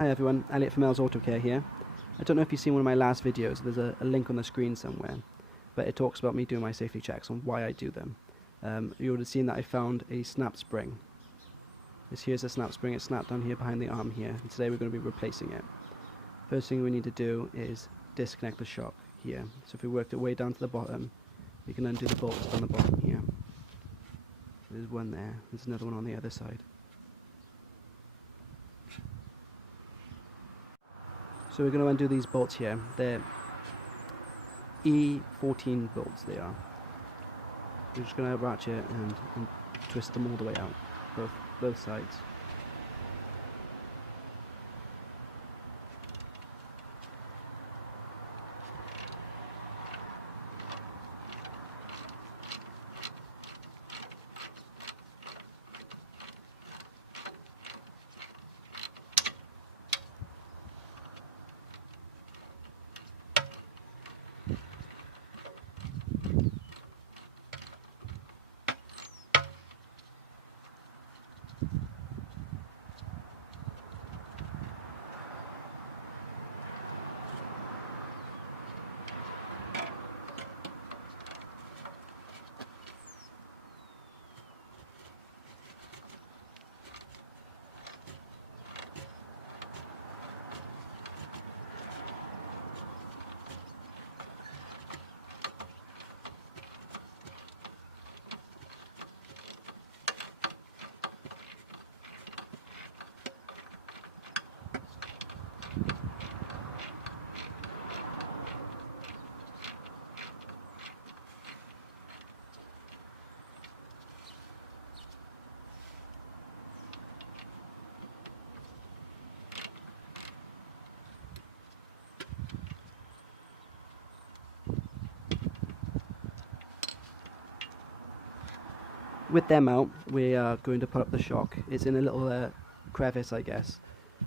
Hi everyone, Elliot from Mel's Auto Care here. I don't know if you've seen one of my last videos, there's a link on the screen somewhere, but it talks about me doing my safety checks and why I do them. You would have seen that I found a snap spring. Here's a snap spring, it's snapped on here behind the arm here, and today we're going to be replacing it. First thing we need to do is disconnect the shock here. So if we worked it way down to the bottom, we can undo the bolts down the bottom here. There's one there, there's another one on the other side. So we're going to undo these bolts here. They're E14 bolts they are. We're just going to ratchet and twist them all the way out, both sides. With them out, we are going to put up the shock. It's in a little crevice, I guess,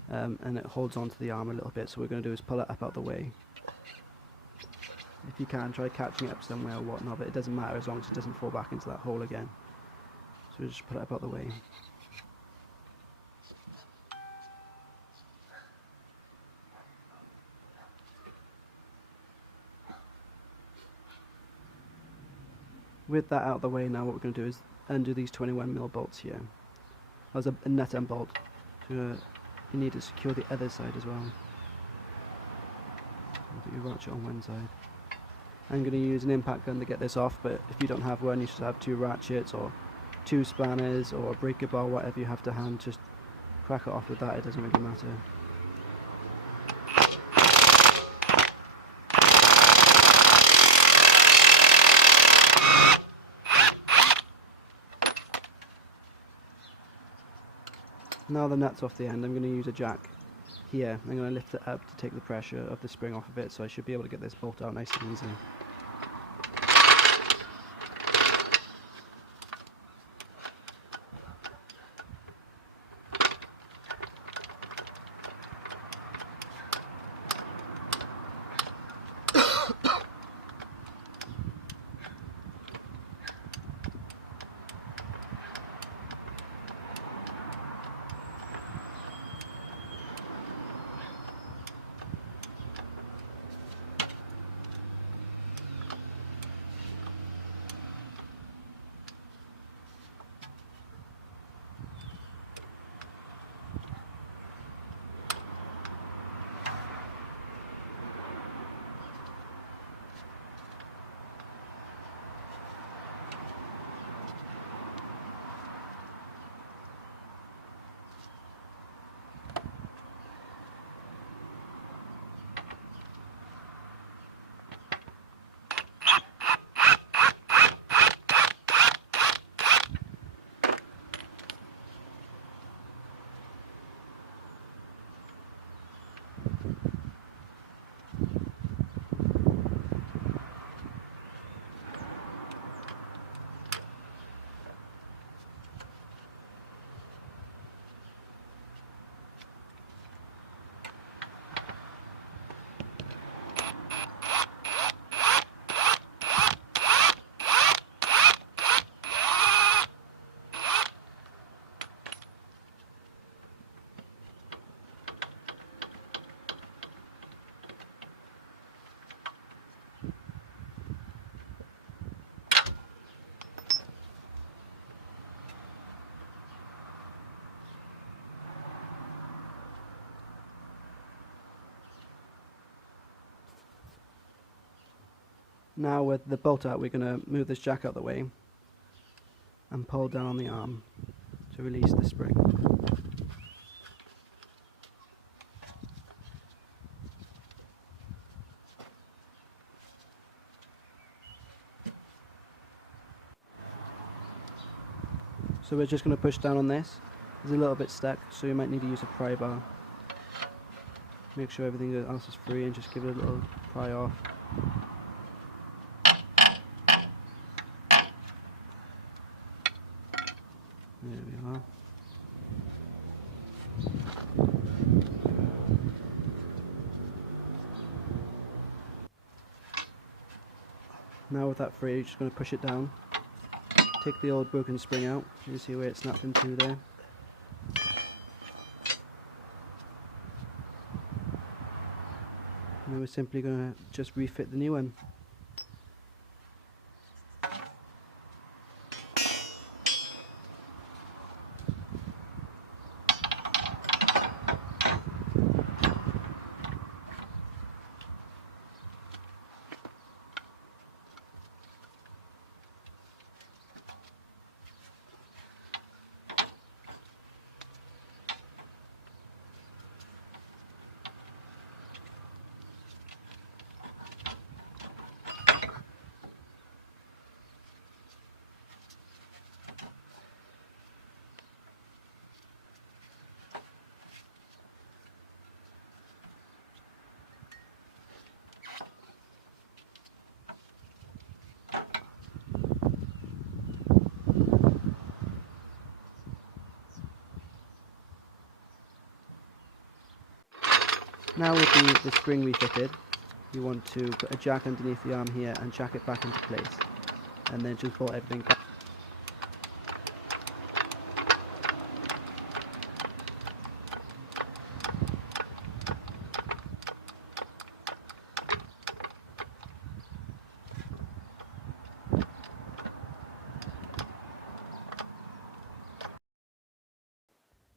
and it holds onto the arm a little bit, so what we're going to do is pull it up out the way. If you can, try catching it up somewhere or whatnot, but it doesn't matter as long as it doesn't fall back into that hole again. So we'll just put it up out the way. With that out of the way now, what we're going to do is undo these 21mm bolts here. There's a nut and bolt. So you need to secure the other side as well. You ratchet on one side. I'm going to use an impact gun to get this off, but if you don't have one, you should have 2 ratchets or 2 spanners or a breaker bar, whatever you have to hand. Just crack it off with that, it doesn't really matter. Now the nut's off the end, I'm going to use a jack here. I'm going to lift it up to take the pressure of the spring off of it, so I should be able to get this bolt out nice and easy. Now with the bolt out, we're going to move this jack out of the way and pull down on the arm to release the spring. So we're just going to push down on this. It's a little bit stuck, so you might need to use a pry bar. Make sure everything else is free and just give it a little pry off. There we are. Now with that free, you're just going to push it down. Take the old broken spring out. You see where it snapped into there. And then we're simply going to just refit the new one. Now with the spring refitted, you want to put a jack underneath the arm here and jack it back into place, and then just bolt everything back.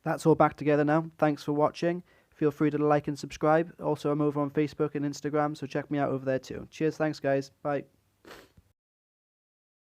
That's all back together now. Thanks for watching. Feel free to like and subscribe. Also, I'm over on Facebook and Instagram, so check me out over there too. Cheers, thanks guys. Bye.